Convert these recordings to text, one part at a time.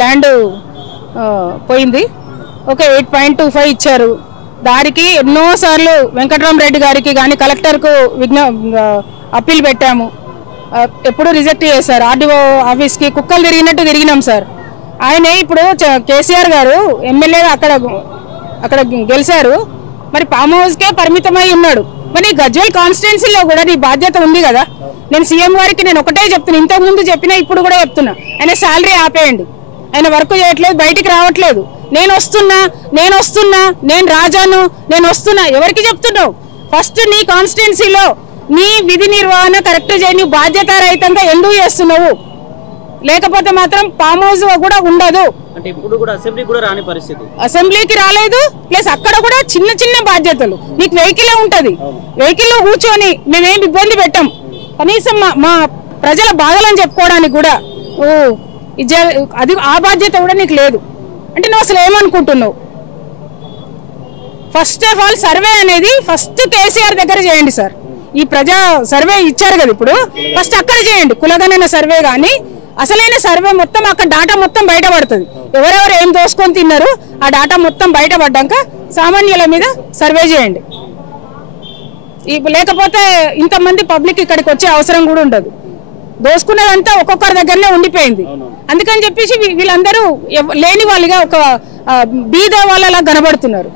Land పోయింది. Okay 8.25 ఇచ్చారు. దానికి ఎన్నోసార్లు వెంకటరామరెడ్డి గారికి కానీ కలెక్టర్కు అప్పీల్ పెట్టాము. ఎప్పుడు రిజెక్ట్ చేశారు. ఆర్డీఓ ఆఫీస్కి కుక్కలు తిరిగినట్టు తిరిగినాం సార్. ఆయన ఇప్పుడు కేసీఆర్ గారు ఎమ్మెల్యే అక్కడ గెలిచారు. మరి ఫామ్ హౌస్కే పరిమితమై ఉన్నాడు. మరి గజ్వేల్ కాన్స్టిట్యున్సీలో కూడా నీ బాధ్యత ఉంది కదా. నేను సీఎం గారికి నేను ఒకటే చెప్తున్నా, ఇంతకుముందు చెప్పినా ఇప్పుడు కూడా చెప్తున్నా, ఆయన శాలరీ ఆపేయండి. ఆయన వర్క్ చేయట్లేదు, బయటికి రావట్లేదు. నేను వస్తున్నా నేను రాజాను, నేను వస్తున్నా. ఎవరికి చెప్తున్నావు? ఫస్ట్ నీ కాన్స్టిట్యున్సీలో నీ విధి నిర్వహణ కరెక్ట్ చేయి. నువ్వు బాధ్యత రహితంగా ఎందుకు చేస్తున్నావు? లేకపోతే మాత్రం ఫామ్ హౌస్ కూడా ఉండదు. అంటే ఇప్పుడు కూడా అసెంబ్లీ కూడా రాని పరిస్థితి. అసెంబ్లీకి రాలేదు, ప్లస్ అక్కడ కూడా చిన్న చిన్న బాధ్యతలు. నీకు వెహికల్ ఉంటది, వెహికల్లో కూర్చొని మేమేం ఇబ్బంది పెట్టాం. కనీసం మా ప్రజల బాధలను చెప్పుకోవడానికి కూడా అది ఆ బాధ్యత కూడా నీకు లేదు. అంటే నువ్వు అసలు ఏమనుకుంటున్నావు? ఫస్ట్ ఆఫ్ ఆల్ సర్వే అనేది ఫస్ట్ కేసీఆర్ దగ్గర చేయండి సార్. ఈ ప్రజా సర్వే ఇచ్చారు కదా ఇప్పుడు, ఫస్ట్ అక్కడ చేయండి. కులగణన సర్వే కానీ అసలైన సర్వే మొత్తం అక్కడ డాటా మొత్తం బయటపడుతుంది. ఎవరెవరు ఏం దోసుకొని తిన్నారు ఆ డాటా మొత్తం బయటపడ్డాక సామాన్యుల మీద సర్వే చేయండి. లేకపోతే ఇంతమంది పబ్లిక్ ఇక్కడికి వచ్చే అవసరం కూడా ఉండదు. దోసుకున్నదంతా ఒక్కొక్కరి దగ్గరనే ఉండిపోయింది. అందుకని చెప్పేసి వీళ్ళందరూ లేని వాళ్ళుగా ఒక బీద వాళ్ళలా కనబడుతున్నారు.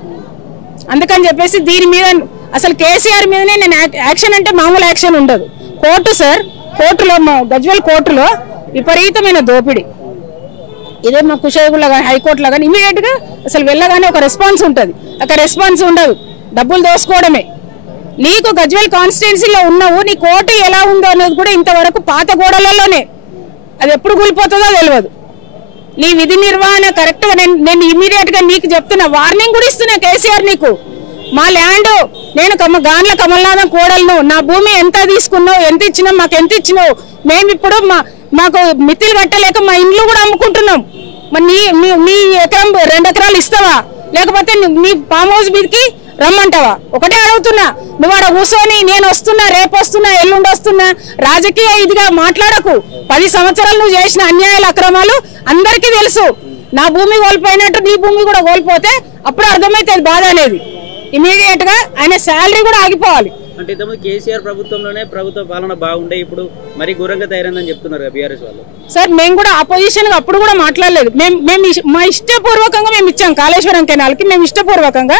అందుకని చెప్పేసి దీని మీద అసలు కేసీఆర్ మీదనే నేను యాక్షన్ అంటే మామూలు యాక్షన్ ఉండదు. కోర్టు సార్, కోర్టులో గజ్వేల్ కోర్టులో విపరీతమైన దోపిడీ. ఇదే మా కుషేగుల్లో కానీ హైకోర్టులో కానీ ఇమీడియట్ గా అసలు వెళ్ళగానే ఒక రెస్పాన్స్ ఉంటుంది. అక్కడ రెస్పాన్స్ ఉండదు, డబ్బులు దోసుకోవడమే. నీకు గజ్వేల్ కాన్స్టిట్యున్సీలో ఉన్నావు, నీ కోర్టు ఎలా ఉందో అనేది కూడా ఇంతవరకు పాత గోడలలోనే, అది ఎప్పుడు కూలిపోతుందో తెలియదు. నీ విధి నిర్వహణ కరెక్ట్ గా నేను ఇమీడియట్ గా నీకు చెప్తున్నా, వార్నింగ్ కూడా ఇస్తున్నా కేసీఆర్ నీకు. మా ల్యాండ్ నేను గాన్ల కమలనాథం కోడలను, నా భూమి ఎంత తీసుకున్నావు, ఎంత ఇచ్చినావు, మాకు ఎంత ఇచ్చినావు, మేము ఇప్పుడు మాకు మిత్తిలు కట్టలేక మా ఇండ్లు కూడా అమ్ముకుంటున్నాం. మరి నీ ఎకరం 2 ఎకరాలు ఇస్తావా, లేకపోతే నీ ఫామ్ హౌస్ మీదకి రమ్మంటావా? ఒకటే అడుగుతున్నా. నువ్వు ఆడ కూర్చొని నేను వస్తున్నా, రేపు వస్తున్నా, ఎల్లుండి వస్తున్నా రాజకీయ ఇదిగా మాట్లాడకు. 10 సంవత్సరాలు నువ్వు చేసిన అన్యాయాలు అక్రమాలు అందరికీ తెలుసు. నా భూమి కోల్పోయినట్టు నీ భూమి కూడా కోల్పోతే అప్పుడు అర్థమైతుంది బాధ అనేది. ఇమీడియట్ గా ఆయన శాలరీ కూడా ఆగిపోవాలి. అంటే ఇంతకుముందు కేసీఆర్ ప్రభుత్వంలోనే ప్రభుత్వ పాలన బాగుండే, ఇప్పుడు మరి ఘోరంగా తయారైందని చెప్తున్నారు బీఆర్ఎస్ వాళ్ళు. సార్ మేము కూడా ఆపోజిషన్ గా అప్పుడు కూడా మాట్లాడలేదు. మేము మా ఇష్టపూర్వకంగా మేము ఇచ్చాం కాళేశ్వరం కెనాల్కి. మేము ఇష్టపూర్వకంగా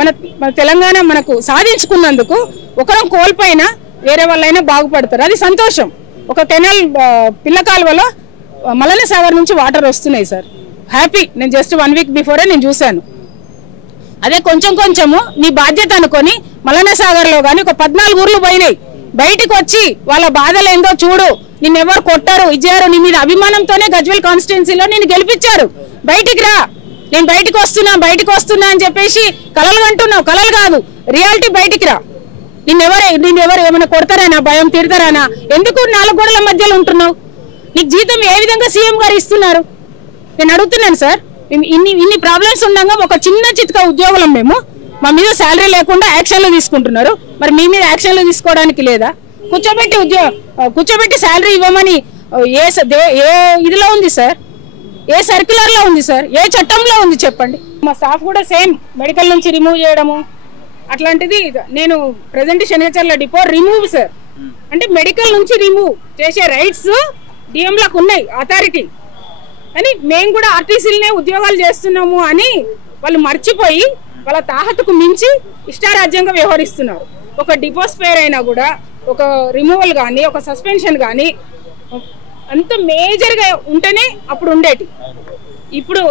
మన తెలంగాణ మనకు సాధించుకున్నందుకు ఒకరం కోల్పోయినా వేరే వాళ్ళైనా బాగుపడతారు, అది సంతోషం. ఒక కెనాల్ పిల్ల కాలువలో మల్లన్న సాగర్ నుంచి వాటర్ వస్తున్నాయి సార్, హ్యాపీ. నేను జస్ట్ 1 వీక్ బిఫోరే నేను చూశాను. అదే కొంచెము నీ బాధ్యత అనుకొని మల్లన్న సాగర్ లో కానీ ఒక 14 ఊర్లు పోయినాయి. బయటకు వచ్చి వాళ్ళ బాధలు ఏందో చూడు, నిన్నెవరు కొట్టారు ఇచ్చారు, నీ మీద అభిమానంతోనే గజ్వేల్ కాన్స్టిట్యున్సీలో నేను గెలిపించారు. బయటికి రా, నేను బయటకు వస్తున్నా అని చెప్పేసి కలలు అంటున్నావు. కలలు కాదు, రియాలిటీ. బయటికి రా. నిన్నెవరు ఏమైనా కొడతారానా, భయం తిడతారానా? ఎందుకు 4 గోడల మధ్యలో ఉంటున్నావు? నీకు జీతం ఏ విధంగా సీఎం గారు ఇస్తున్నారు? నేను అడుగుతున్నాను సార్. ఇన్ని ప్రాబ్లమ్స్ ఉండగా ఒక చిన్న చితక ఉద్యోగులం మేము, మా మీద శాలరీ లేకుండా యాక్షన్లు తీసుకుంటున్నారు. మరి మీ మీద యాక్షన్లు తీసుకోవడానికి లేదా? కూర్చోబెట్టి శాలరీ ఇవ్వమని ఏ ఇదిలో ఉంది సార్? ఏ సర్క్యులర్ లో ఉంది సార్? ఏ చట్టంలో ఉంది చెప్పండి? మా స్టాఫ్ కూడా సేమ్ మెడికల్ నుంచి రిమూవ్ చేయడము అట్లాంటిది. నేను ప్రెసెంట్ శనిచర్ల డిపో రిమూవ్ సార్ అంటే మెడికల్ నుంచి రిమూవ్ చేసే రైట్స్ డిఎంలకు ఉన్నాయి, అథారిటీ. అని మేము కూడా ఆర్టీసీలనే ఉద్యోగాలు చేస్తున్నాము అని వాళ్ళు మర్చిపోయి వాళ్ళ తాహతకు మించి ఇష్టారాజ్యంగా వ్యవహరిస్తున్నారు. ఒక డిపోస్ పేర్ అయినా కూడా ఒక రిమూవల్ కానీ ఒక సస్పెన్షన్ కానీ అంత మేజర్గా ఉంటేనే అప్పుడు ఉండేటి. ఇప్పుడు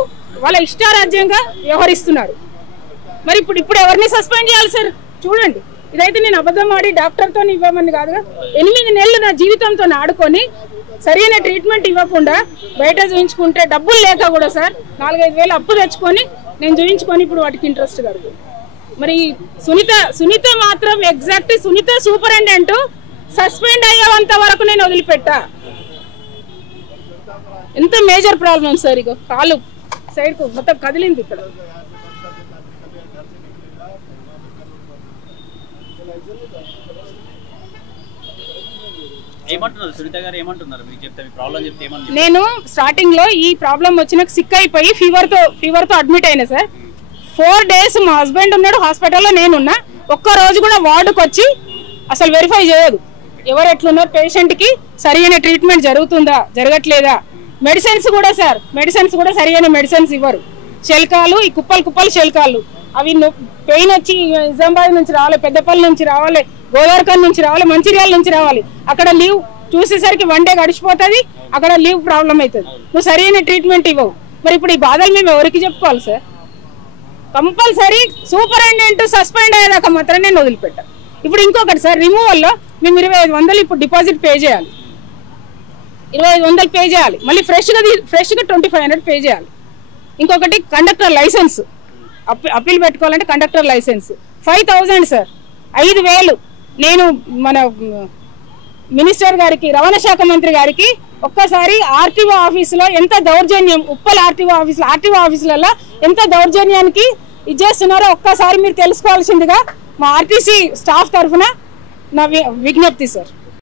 వాళ్ళ ఇష్టారాజ్యంగా వ్యవహరిస్తున్నారు. మరి ఇప్పుడు ఎవరిని సస్పెండ్ చేయాలి సార్? చూడండి, ఇదైతే నేను అబద్ధం ఆడి డాక్టర్తో ఇవ్వమని కాదుగా. 8 నెలలు నా జీవితంతో ఆడుకొని సరైన ట్రీట్మెంట్ ఇవ్వకుండా బయట చూయించుకుంటే డబ్బులు లేక కూడా సార్ 4-5 వేలు అప్పు తెచ్చుకొని నేను చూయించుకొని ఇప్పుడు వాటికి ఇంట్రెస్ట్ కలుగుతుంది. మరి సునీత మాత్రం ఎగ్జాక్ట్ సునీత సూపరింటెండెంట్ సస్పెండ్ అయ్యేంత వరకు నేను వదిలిపెట్టా. ఎంత మేజర్ ప్రాబ్లం సార్. ఇగో కాలు సైడ్ కు మొత్తం కదిలింది ఇక్కడ. ఏమంటున్నారు సునీత గారు, ఏమంటున్నారు మీకు చెప్తే మీ ప్రాబ్లం చెప్తే ఏమంటారు? నేను స్టార్టింగ్ లో ఈ ప్రాబ్లం వచ్చినాక సిక్ అయిపోయి ఫీవర్ తో అడ్మిట్ అయినా సార్. 4 days మా హస్బెండ్ ఉన్నాడు హాస్పిటల్లో, నేనున్నా. ఒక్క రోజు కూడా వార్డుకు వచ్చి అసలు వెరిఫై చేయదు ఎవరు ఎట్లున్నారు, పేషెంట్ కి సరైన ట్రీట్మెంట్ జరుగుతుందా జరగట్లేదా. మెడిసిన్స్ కూడా సార్, మెడిసిన్స్ కూడా సరైన మెడిసిన్స్ ఇవ్వరు. శల్కాలు, ఈ కుప్పలు శల్కాలు, అవి పెయిన్ వచ్చి నిజామాబాద్ నుంచి రావాలి, పెద్దపల్లి నుంచి రావాలి, గోదావరిఖన్ నుంచి రావాలి, మంచిర్యాల నుంచి రావాలి. అక్కడ లీవ్ చూసేసరికి 1 day గడిచిపోతుంది, అక్కడ లీవ్ ప్రాబ్లం అవుతుంది. నువ్వు సరైన ట్రీట్మెంట్ ఇవ్వవు. మరి ఇప్పుడు ఈ బాధలు మేము ఎవరికి చెప్పుకోవాలి సార్? కంపల్సరీ సూపరింటెండెంట్ సస్పెండ్ అయ్యేదాకా మాత్రం నేను వదిలిపెట్టాను. ఇప్పుడు ఇంకొకటి సార్, రిమూవల్లో మేము 2500 ఇప్పుడు డిపాజిట్ పే చేయాలి, 2500 పే చేయాలి. మళ్ళీ ఫ్రెష్గా 2500 పే చేయాలి. ఇంకొకటి కండక్టర్ లైసెన్స్ అప్పీల్ పెట్టుకోవాలంటే కండక్టర్ లైసెన్స్ 5000 సార్, 5000. నేను మన మినిస్టర్ గారికి, రవాణా శాఖ మంత్రి గారికి ఒక్కసారి ఆర్టీఓ ఆఫీసులో ఎంత దౌర్జన్యం, ఉప్పల్ ఆర్టీఓ ఆఫీసులలో ఎంత దౌర్జన్యానికి ఇచ్చేస్తున్నారో ఒక్కసారి మీరు తెలుసుకోవాల్సిందిగా మా ఆర్టీసీ స్టాఫ్ తరఫున నా విజ్ఞప్తి సార్.